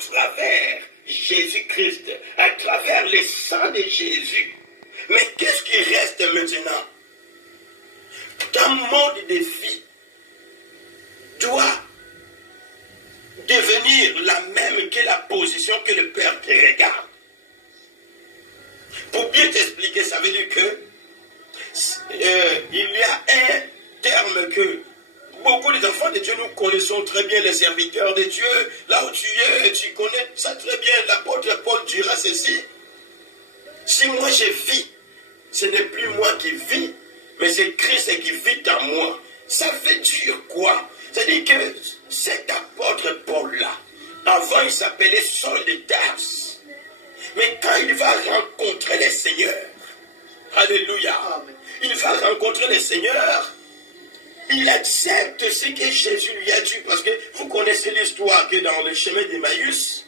travers Jésus-Christ, à travers le sang de Jésus. Mais qu'est-ce qui reste maintenant? Ton mode de vie doit devenir la même que la position que le Père te regarde. Pour bien t'expliquer, ça veut dire que il y a un terme que beaucoup des enfants de Dieu, nous connaissons très bien, les serviteurs de Dieu. Là où tu es, tu connais ça très bien. L'apôtre Paul dira ceci: si moi je vis, ce n'est plus moi qui vis, mais c'est Christ qui vit en moi. Ça veut dire quoi? C'est-à-dire que cet apôtre Paul-là, avant il s'appelait Saul de Tarse. Mais quand il va rencontrer le Seigneur, alléluia, il va rencontrer le Seigneur, il accepte ce que Jésus lui a dit. Parce que vous connaissez l'histoire que dans le chemin d'Emmaüs,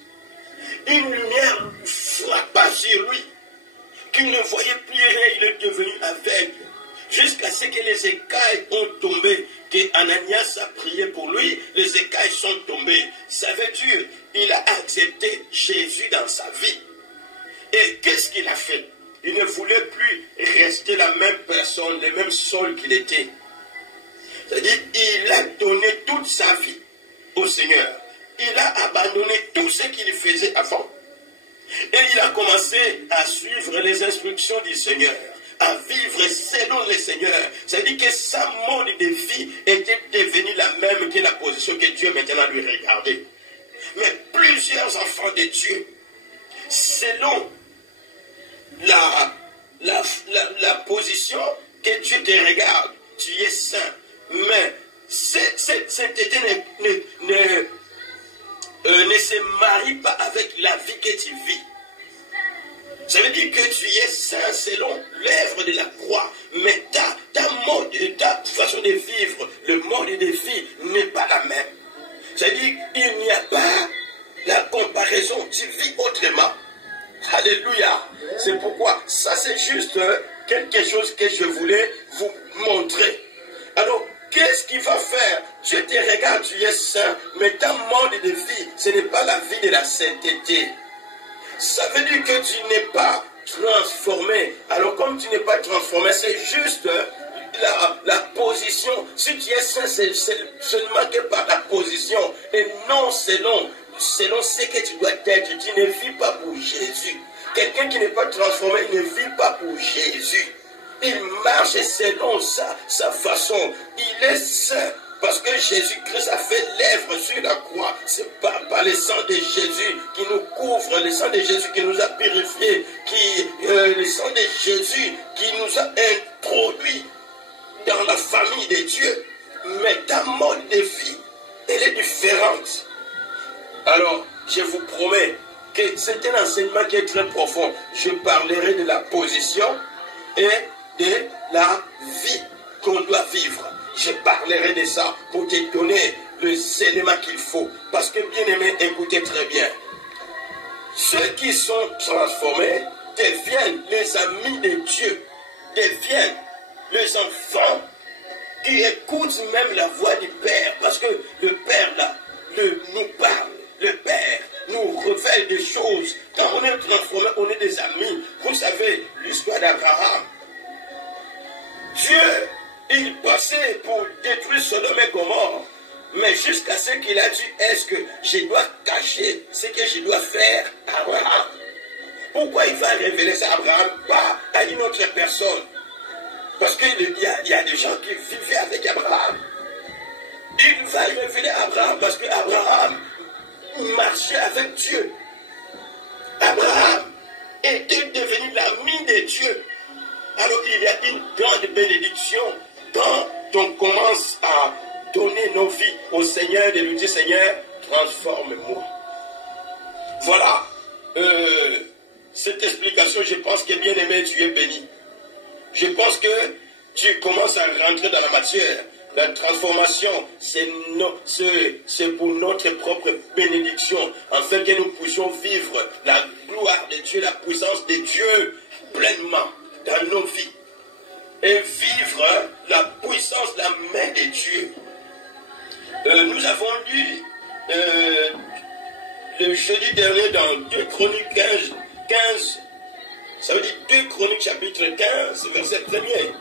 une lumière frappa sur lui, qu'il ne voyait plus rien, il est devenu aveugle. Jusqu'à ce que les écailles ont tombé, que Ananias a prié pour lui, les écailles sont tombées. Ça veut dire il a accepté Jésus dans sa vie. Et qu'est-ce qu'il a fait? Il ne voulait plus rester la même personne, le même Saul qu'il était. C'est-à-dire il a donné toute sa vie au Seigneur. Il a abandonné tout ce qu'il faisait avant. Et il a commencé à suivre les instructions du Seigneur, à vivre selon le Seigneur. C'est-à-dire que sa mode de vie était devenue la même que la position que Dieu maintenant lui regardait. Mais plusieurs enfants de Dieu, selon la position que Dieu te regarde, tu es saint. Mais cet été ne se marie pas avec la vie que tu vis. Ça veut dire que tu es saint selon l'œuvre de la croix. Mais ta façon de vivre, le mode de vie n'est pas la même. C'est-à-dire qu'il n'y a pas la comparaison. Tu vis autrement. Alléluia. C'est pourquoi ça c'est juste quelque chose que je voulais vous montrer. Alors, qu'est-ce qu'il va faire? Dieu te regarde, tu es saint, mais ta mode de vie, ce n'est pas la vie de la sainteté. Ça veut dire que tu n'es pas transformé. Alors, comme tu n'es pas transformé, c'est juste la position. Si tu es saint, c'est seulement que par la position, et non selon ce que tu dois être. Tu ne vis pas pour Jésus. Quelqu'un qui n'est pas transformé ne vit pas pour Jésus. Il marche selon sa façon. Il est saint parce que Jésus-Christ a fait l'œuvre sur la croix. C'est par le sang de Jésus qui nous couvre, le sang de Jésus qui nous a purifiés, le sang de Jésus qui nous a introduits dans la famille de Dieu. Mais ta mode de vie, elle est différente. Alors, je vous promets que c'est un enseignement qui est très profond. Je parlerai de la position et de la vie qu'on doit vivre. Je parlerai de ça pour te donner les éléments qu'il faut. Parce que, bien aimé, écoutez très bien. Ceux qui sont transformés deviennent les amis de Dieu, deviennent les enfants qui écoutent même la voix du Père. Parce que le Père, là, nous parle. Le Père nous révèle des choses. Quand on est transformé, on est des amis. Vous savez, l'histoire d'Abraham. Dieu, il passait pour détruire Sodome et Gomorrhe. Mais jusqu'à ce qu'il a dit, est-ce que je dois cacher ce que je dois faire à Abraham? Pourquoi il va révéler ça à Abraham, pas à une autre personne? Parce qu'il y a des gens qui vivaient avec Abraham. Il va révéler à Abraham parce que Abraham marchait avec Dieu. Abraham était devenu l'ami de Dieu. Alors il y a une grande bénédiction quand on commence à donner nos vies au Seigneur, de lui dire, Seigneur, transforme-moi. Voilà. Cette explication, je pense que bien aimé, tu es béni. Je pense que tu commences à rentrer dans la matière. La transformation, c'est pour notre propre bénédiction, afin que nous puissions vivre la gloire de Dieu, la puissance de Dieu pleinement dans nos vies. Et vivre la puissance, la main de Dieu. Nous avons lu le jeudi dernier dans 2 Chroniques 15, ça veut dire 2 Chroniques chapitre 15, verset 1er.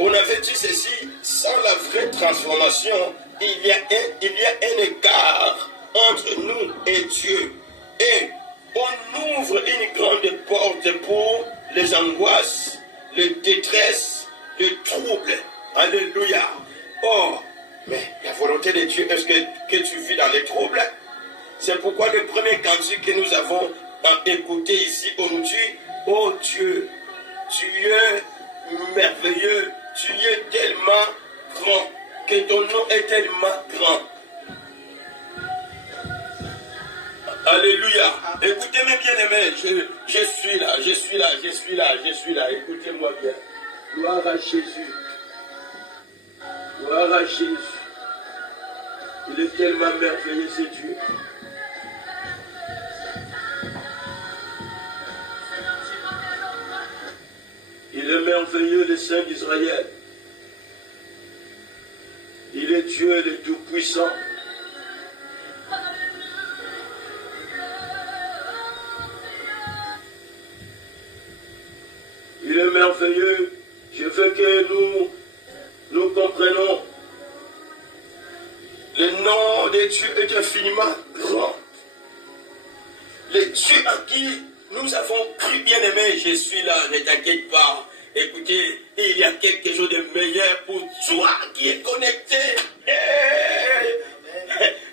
On avait dit ceci, sans la vraie transformation, il y a un écart entre nous et Dieu. Et on ouvre une grande porte pour les angoisses, les détresses, les troubles. Alléluia. Oh, mais la volonté de Dieu, est-ce que tu vis dans les troubles? C'est pourquoi le premier cantique que nous avons écouté ici, on nous dit, oh Dieu, tu es merveilleux, tu es tellement grand, que ton nom est tellement grand. Alléluia. Écoutez mes bien-aimés, je suis là, je suis là, je suis là, je suis là. Écoutez-moi bien. Gloire à Jésus. Gloire à Jésus. Il est tellement merveilleux, ce Dieu. Il est merveilleux, le Saint d'Israël. Il est Dieu, le Tout-Puissant. Il est merveilleux. Je veux que nous comprenions. Le nom de Dieu est infiniment grand. Le Dieu en qui nous avons cru, bien-aimé, je suis là, ne t'inquiète pas. Écoutez, il y a quelque chose de meilleur pour toi qui est connecté.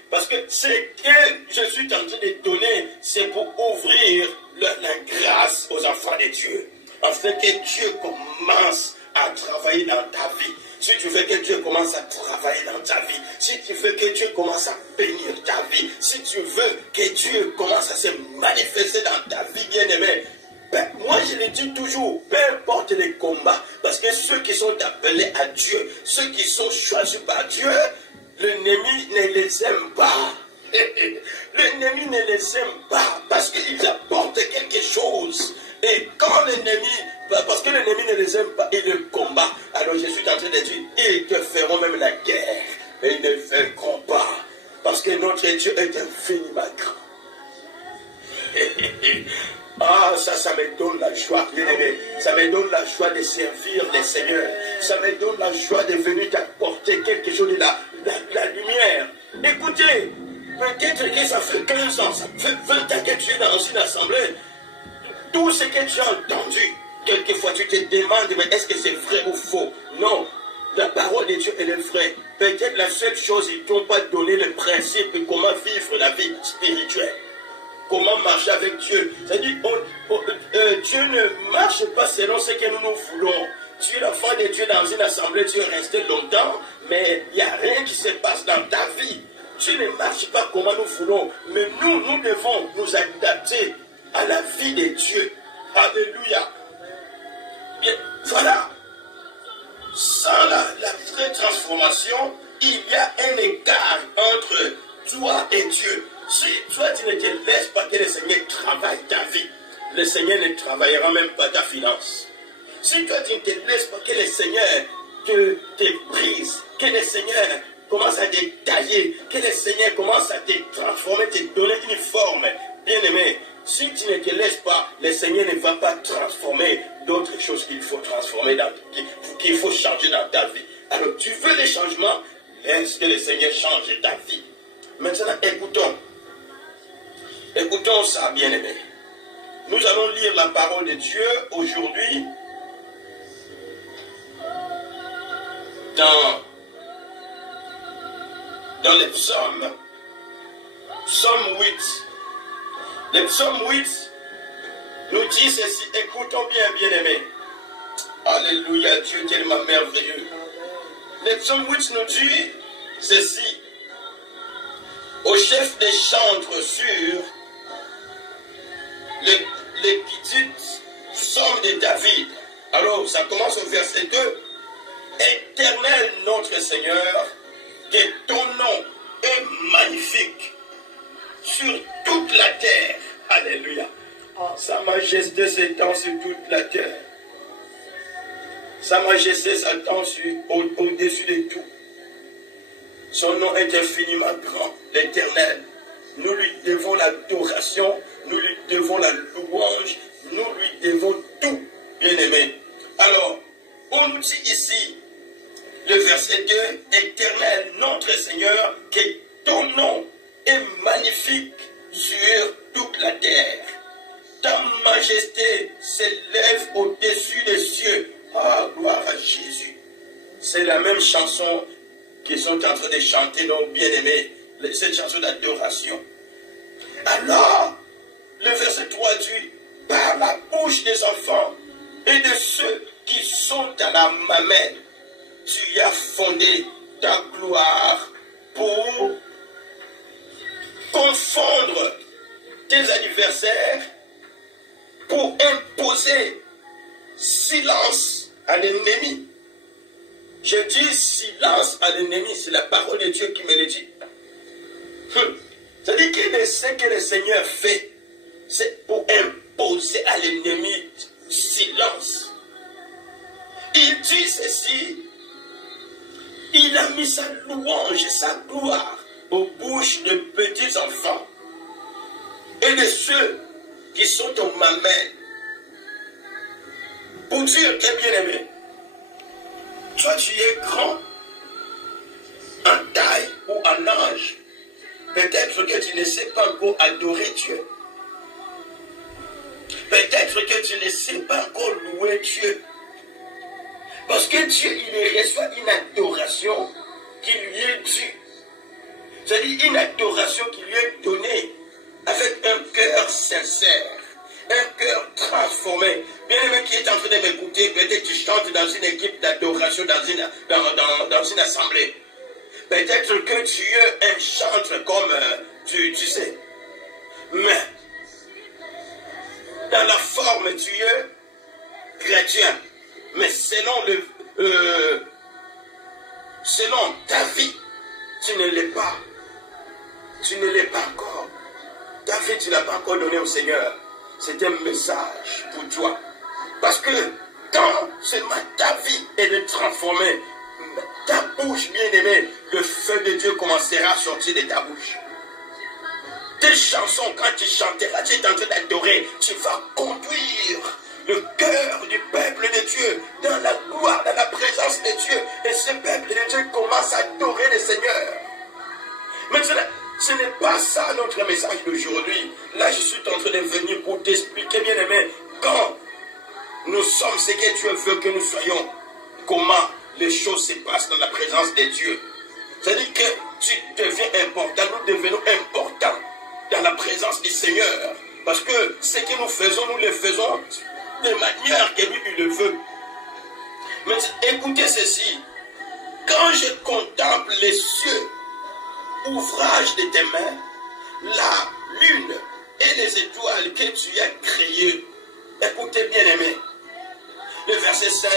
Parce que ce que je suis en train de donner, c'est pour ouvrir la grâce aux enfants de Dieu. Afin que Dieu commence à travailler dans ta vie. Si tu veux que Dieu commence à travailler dans ta vie, si tu veux que Dieu commence à bénir ta vie, si tu veux que Dieu commence à se manifester dans ta vie, bien-aimé, ben, moi je le dis toujours, peu importe les combats, parce que ceux qui sont appelés à Dieu, ceux qui sont choisis par Dieu, l'ennemi ne les aime pas. L'ennemi ne les aime pas parce qu'ils apportent quelque chose. Et quand l'ennemi, parce que l'ennemi ne les aime pas, il le combat. Alors je suis en train de dire, ils te feront même la guerre. Et ils ne vaincront pas. Parce que notre Dieu est infiniment grand. Ah, ça me donne la joie, bien-aimé. Ça me donne la joie de servir le Seigneur. Ça me donne la joie de venir t'apporter quelque chose de la lumière. Écoutez, peut-être que ça fait 15 ans, ça fait 20 ans que tu es dans une assemblée. Tout ce que tu as entendu, quelquefois tu te demandes, mais est-ce que c'est vrai ou faux? Non, la parole de Dieu, elle est vraie. Peut-être la seule chose, ils ne t'ont pas donné le principe de comment vivre la vie spirituelle. Comment marcher avec Dieu. C'est-à-dire, Dieu ne marche pas selon ce que nous voulons. Tu es l'enfant de Dieu dans une assemblée, tu es resté longtemps, mais il n'y a rien qui se passe dans ta vie. Dieu ne marche pas comme nous voulons, mais nous devons nous adapter à la vie de Dieu. Alléluia. Bien, voilà. Sans la vraie transformation, il y a un écart entre toi et Dieu. Si toi tu ne te laisses pas que le Seigneur travaille ta vie, le Seigneur ne travaillera même pas ta finance. Si toi tu ne te laisses pas que le Seigneur te brise, que le Seigneur commence à te tailler, que le Seigneur commence à te transformer, te donner une forme, bien aimé, si tu ne te laisses pas, le Seigneur ne va pas transformer d'autres choses qu'il faut transformer, qu'il faut changer dans ta vie. Alors tu veux les changements, laisse que le Seigneur change ta vie. Maintenant, écoutons. Écoutons ça, bien-aimés. Nous allons lire la parole de Dieu aujourd'hui dans les psaumes. Psaume 8. Le psaume 8 nous dit ceci. Écoutons bien, bien-aimés. Alléluia, Dieu est tellement merveilleux. Le psaume 8 nous dit ceci. Au chef des chantres sur les petites psaumes de David. Alors, ça commence au verset 2. Éternel notre Seigneur, que ton nom est magnifique sur toute la terre. Alléluia. Sa majesté s'étend sur toute la terre. Sa majesté s'étend au-dessus de tout. Son nom est infiniment grand, l'Éternel. nous lui devons l'adoration, nous lui devons la louange, nous lui devons tout, bien-aimé. Alors, on nous dit ici, le verset 2, Éternel, notre Seigneur, que ton nom est magnifique sur toute la terre. Ta majesté s'élève au-dessus des cieux. Ah, gloire à Jésus. C'est la même chanson qu'ils sont en train de chanter, donc bien aimé, cette chanson d'adoration. Alors, le verset 3 dit, par la bouche des enfants et de ceux qui sont à la mamelle, tu as fondé ta gloire pour confondre tes adversaires, pour imposer silence à l'ennemi. Je dis silence à l'ennemi, c'est la parole de Dieu qui me le dit. C'est-à-dire que ce que le Seigneur fait, c'est pour imposer à l'ennemi silence. Il dit ceci, il a mis sa louange et sa gloire aux bouches de petits enfants et de ceux qui sont au mamelles. Pour dire que bien aimé, toi tu es grand en taille ou en âge. Peut-être que tu ne sais pas encore adorer Dieu. Peut-être que tu ne sais pas encore louer Dieu. Parce que Dieu, il reçoit une adoration qui lui est due. C'est-à-dire une adoration qui lui est donnée avec un cœur sincère, un cœur transformé. Bien aimé qui est en train de m'écouter, peut-être tu chantes dans une équipe d'adoration, dans une assemblée. Peut-être que tu es un chanteur comme tu sais. Mais dans la forme, tu es chrétien. Mais selon ta vie, tu ne l'es pas. Tu ne l'es pas encore. Ta vie, tu ne l'as pas encore donné au Seigneur. C'est un message pour toi. Parce que quand seulement ta vie est de transformer, ta bouche, bien-aimée, le feu de Dieu commencera à sortir de ta bouche. Tes chansons, quand tu chanteras, tu es en train d'adorer, tu vas conduire le cœur du peuple de Dieu dans la gloire, dans la présence de Dieu. Et ce peuple de Dieu commence à adorer le Seigneur. Maintenant, ce n'est pas ça notre message d'aujourd'hui. Là, je suis en train de venir pour t'expliquer, bien-aimé, quand nous sommes ce que Dieu veut que nous soyons, comment les choses se passent dans la présence de Dieu. C'est-à-dire que tu deviens important, nous devenons importants dans la présence du Seigneur. Parce que ce que nous faisons, nous le faisons de manière que lui il le veut. Mais écoutez ceci. Quand je contemple les cieux, ouvrage de tes mains, la lune et les étoiles que tu as créées, écoutez bien aimé. Le verset 5.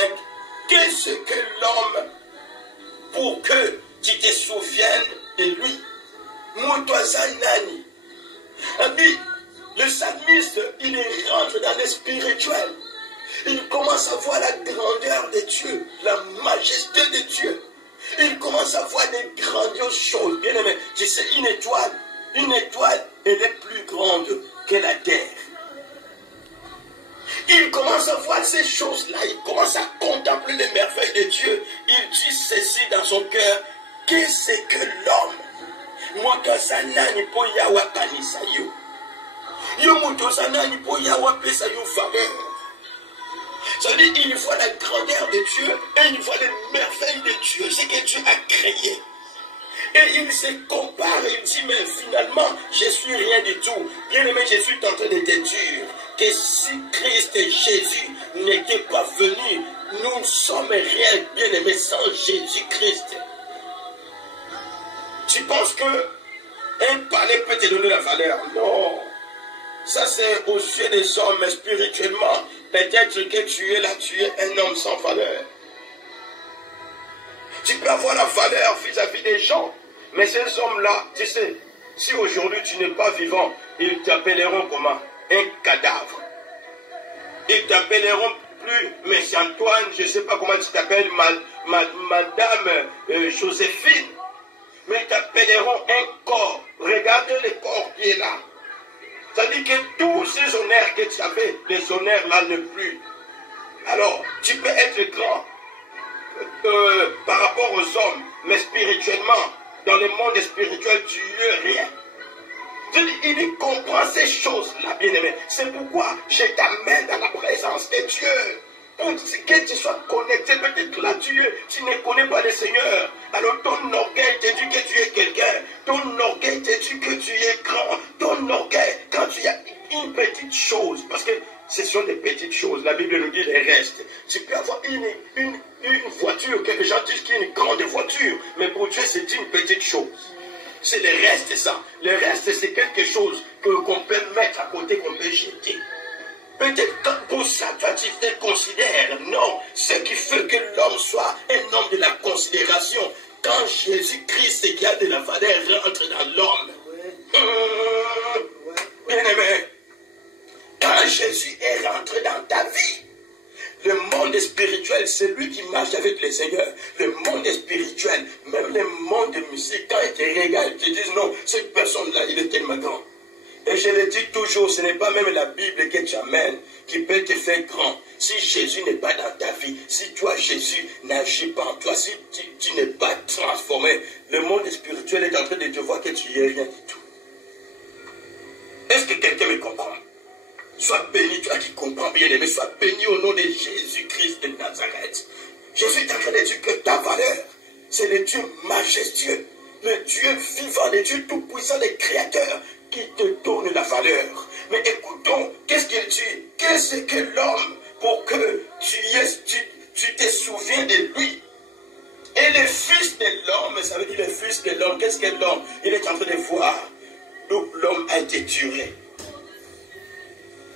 Qu'est-ce que l'homme pour que tu te souviennes de lui? Moutouazanani. Le psalmiste, il rentre dans le spirituel. Il commence à voir la grandeur de Dieu, la majesté de Dieu. Il commence à voir des grandioses choses. Bien aimé, tu sais, une étoile, elle est plus grande que la terre. Il commence à voir ces choses-là, il commence à contempler les merveilles de Dieu. Il dit ceci dans son cœur, qu'est-ce que l'homme? Moutouazanani po yawa kanisa yo. Yo moutouazanani po yawa pesa yo faveur. Ça veut dire qu'il voit la grandeur de Dieu et il voit les merveilles de Dieu, ce que Dieu a créé. Et il se compare, il dit, mais finalement, je suis rien du tout. Bien aimé, je suis en train de te dire que si Christ et Jésus n'étaient pas venus, nous ne sommes rien, bien aimé, sans Jésus-Christ. Tu penses que un palais peut te donner la valeur? Non. Ça c'est aux yeux des hommes, mais spirituellement, peut-être que tu es là, tu es un homme sans valeur. Tu peux avoir la valeur vis-à-vis des gens, mais ces hommes-là, tu sais, si aujourd'hui tu n'es pas vivant, ils t'appelleront comment? Un cadavre. Ils t'appelleront plus Monsieur Antoine, je ne sais pas comment tu t'appelles, Madame Joséphine. mais t'appelleront un corps. Regarde le corps qui est là. Ça dit que tous ces honneurs que tu avais, les honneurs là ne plus. Alors, tu peux être grand par rapport aux hommes, mais spirituellement, dans le monde spirituel, tu n'es rien. Il comprend ces choses-là, bien-aimé. C'est pourquoi je t'amène dans la présence de Dieu. Pour que tu sois connecté, peut-être là, tu ne connais pas le Seigneur. Alors ton orgueil te dit que tu es quelqu'un. Ton orgueil te dit que tu es grand. Ton orgueil, quand tu as une petite chose, parce que ce sont des petites choses, la Bible nous dit les restes. Tu peux avoir une voiture, que les gens disent qu'il y a une grande voiture, mais pour Dieu c'est une petite chose. C'est le reste, ça. Le reste, c'est quelque chose qu'on peut mettre à côté, qu'on peut jeter. Peut-être que pour ça, toi, tu te considères. Non, ce qui fait que l'homme soit un homme de la considération. Quand Jésus-Christ, ce qui a de la valeur, rentre dans l'homme. Bien-aimé, quand Jésus est rentré dans ta vie, le monde spirituel, c'est lui qui marche avec le Seigneur. Le monde spirituel, même le monde de musique, quand ils te regardent, ils te disent non, cette personne-là, il est tellement grand. Et je le dis toujours, ce n'est pas même la Bible que tu amènes qui peut te faire grand. Si Jésus n'est pas dans ta vie, si toi, Jésus, n'agit pas en toi, si tu n'es pas transformé, le monde spirituel est en train de te voir que tu n'es rien du tout. Est-ce que quelqu'un me comprend? Sois béni, toi qui comprends bien aimé, sois béni au nom de Jésus-Christ de Nazareth. Jésus est en train de dire que ta valeur, c'est le Dieu majestueux, le Dieu vivant, le Dieu tout-puissant, le Créateur, qui te donne la valeur. Mais écoutons, qu'est-ce qu'il dit? Qu'est-ce que l'homme, pour que tu te souviens de lui? Et le Fils de l'homme, ça veut dire le Fils de l'homme, qu'est-ce que l'homme? Il est en train de voir d'où l'homme a été tué.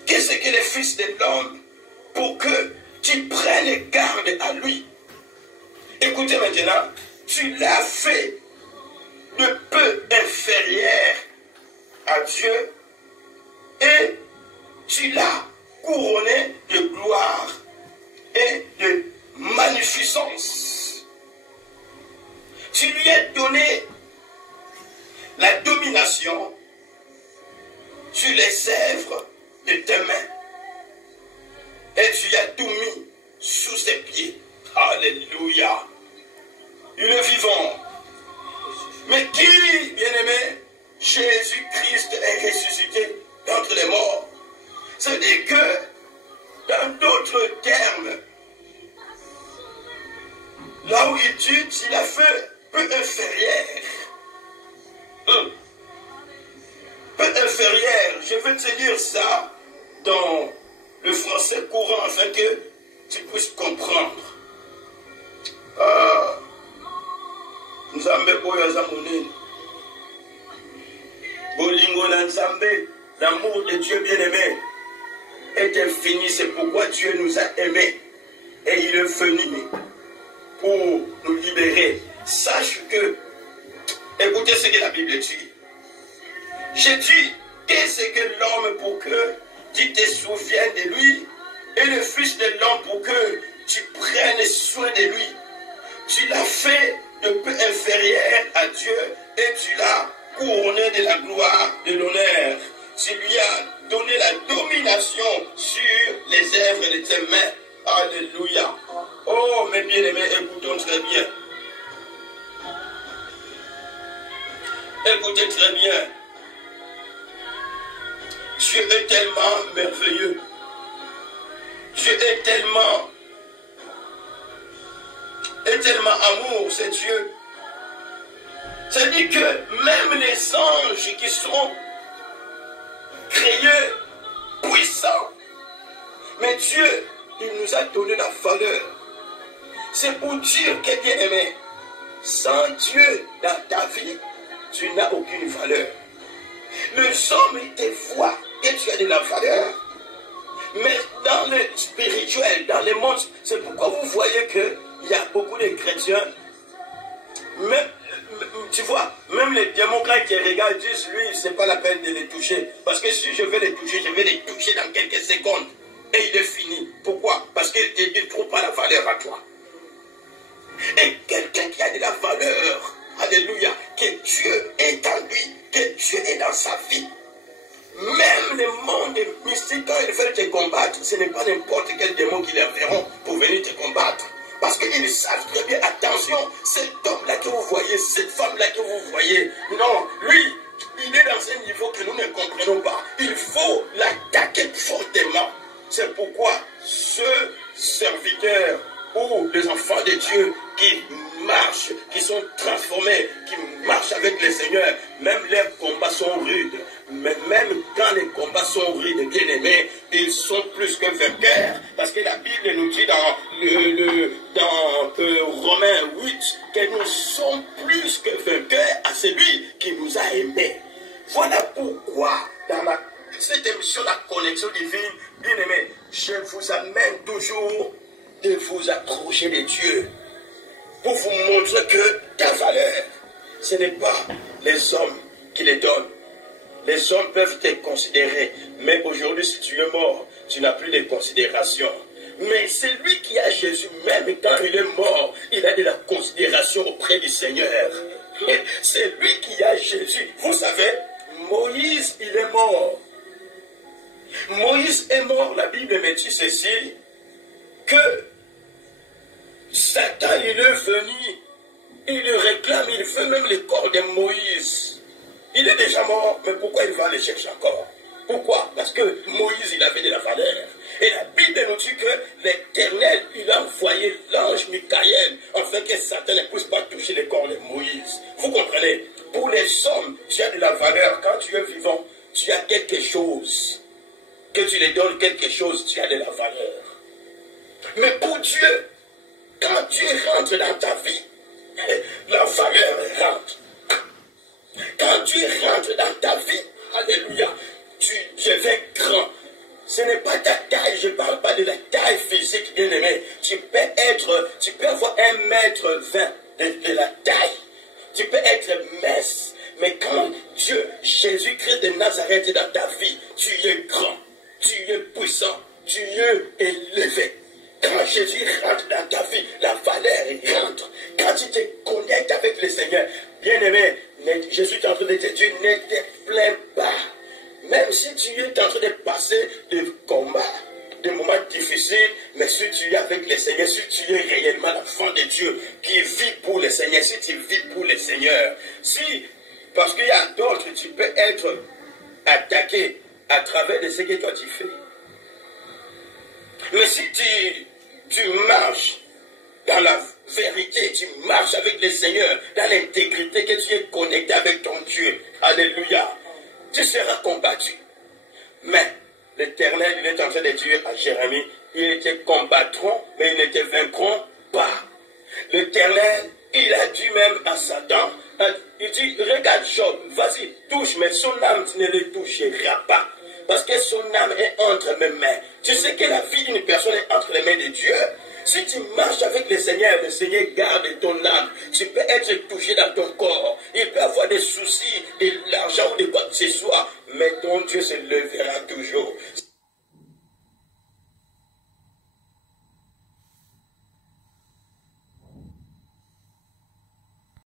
Qu'est-ce que le Fils de l'homme pour que tu prennes garde à lui? Écoutez maintenant, tu l'as fait de peu inférieur à Dieu et tu l'as couronné de gloire et de magnificence. Tu lui as donné la domination sur les œuvres de tes mains. Et tu as tout mis sous ses pieds. Alléluia. Dieu le vivant. Mais qui, bien-aimé, Jésus-Christ est ressuscité d'entre les morts. C'est-à-dire que, dans d'autres termes, là où il dit, il a fait peu inférieur. Peu inférieur, je vais te dire ça dans le français courant afin que tu puisses comprendre. Nzambe boyo zamonene. Bolingo na Nzambe, l'amour de Dieu bien-aimé est infini, c'est pourquoi Dieu nous a aimés et il est venu pour nous libérer. Sache que, écoutez ce que la Bible dit. J'ai dit, qu'est-ce que l'homme pour que tu te souviennes de lui et le Fils de l'homme pour que tu prennes soin de lui. Tu l'as fait de peu inférieur à Dieu et tu l'as couronné de la gloire, de l'honneur. Tu lui as donné la domination sur les œuvres de tes mains. Alléluia. Oh, mes bien-aimés, écoutons très bien. Écoutez très bien. Dieu est tellement merveilleux. Dieu est tellement amour, c'est Dieu. C'est-à-dire que même les anges qui sont créés, puissants, mais Dieu, il nous a donné la valeur. C'est pour dire que, bien aimé, sans Dieu dans ta vie, tu n'as aucune valeur. Les hommes te voient que tu as de la valeur. Mais dans le spirituel, dans le monde, c'est pourquoi vous voyez qu'il y a beaucoup de chrétiens. Même, tu vois, même les démocrates qui regardent disent, lui, c'est pas la peine de les toucher. Parce que si je vais les toucher, je vais les toucher dans quelques secondes. Et il est fini. Pourquoi? Parce qu'il ne trouve pas la valeur à toi. Et quelqu'un qui a de la valeur Alléluia. Que Dieu est en lui, que Dieu est dans sa vie. Même le monde mystique, quand ils veulent te combattre, ce n'est pas n'importe quel démon qui les verront pour venir te combattre. Parce qu'ils savent très bien, attention, cet homme-là que vous voyez, cette femme-là que vous voyez, non, lui, il est dans un niveau que nous ne comprenons pas. Il faut l'attaquer fortement. C'est pourquoi ce serviteur ou les enfants de Dieu qui marchent, qui sont transformés, qui marchent avec le Seigneur, même leurs combats sont rudes. Mais même quand les combats sont rudes, bien aimés, ils sont plus que vainqueurs. Parce que la Bible nous dit dans Romains 8 que nous sommes plus que vainqueurs à celui qui nous a aimés. Voilà pourquoi dans cette émission, la connexion divine, bien aimé, je vous amène toujours de vous approcher de Dieu pour vous montrer que ta valeur, ce n'est pas les hommes qui les donnent. Les hommes peuvent te considérer, mais aujourd'hui, si tu es mort, tu n'as plus de considération. Mais celui qui a Jésus, même quand il est mort, il a de la considération auprès du Seigneur. C'est lui qui a Jésus. Vous savez, Moïse, il est mort. Moïse est mort. La Bible me dit ceci, que Satan, il est venu, il le réclame, il veut même le corps de Moïse. Il est déjà mort, mais pourquoi il va aller chercher encore? Pourquoi? Parce que Moïse, il avait de la valeur. Et la Bible nous dit que l'Éternel, il a envoyé l'ange Michael, afin que Satan ne puisse pas toucher le corps de Moïse. Vous comprenez? Pour les hommes, tu as de la valeur. Quand tu es vivant, tu as quelque chose. Que tu lui donnes quelque chose, tu as de la valeur. Mais pour Dieu, quand Dieu rentre dans ta vie, la valeur rentre. Quand Dieu rentre dans ta vie, alléluia, tu deviens grand. Ce n'est pas ta taille, je ne parle pas de la taille physique, bien aimé. Tu peux avoir 1,20 m de la taille. Tu peux être mince. Mais quand Dieu, Jésus-Christ de Nazareth est dans ta vie, tu es grand, tu es puissant, tu es élevé. Quand Jésus rentre dans ta vie, la valeur rentre. Quand tu te connectes avec le Seigneur, bien aimé, Jésus est en train de te dire, ne te plains pas. Même si tu es en train de passer des combats, des moments difficiles, mais si tu es avec le Seigneur, si tu es réellement l'enfant de Dieu qui vit pour le Seigneur, si tu vis pour le Seigneur, parce qu'il y a d'autres, tu peux être attaqué à travers de ce que toi tu fais. Mais si tu marches dans la vérité, tu marches avec le Seigneur, dans l'intégrité, que tu es connecté avec ton Dieu, alléluia, tu seras combattu. Mais l'Éternel, il est en train de dire à Jérémie, ils te combattront, mais ils ne te vaincront pas. L'Éternel, il a dit même à Satan, il dit, regarde Job, vas-y, touche, mais son âme, tu ne le toucheras pas. Parce que son âme est entre mes mains. Tu sais que la vie d'une personne est entre les mains de Dieu. Si tu marches avec le Seigneur garde ton âme. Tu peux être touché dans ton corps. Il peut avoir des soucis, de l'argent ou de quoi que ce soit. Mais ton Dieu se lèvera toujours.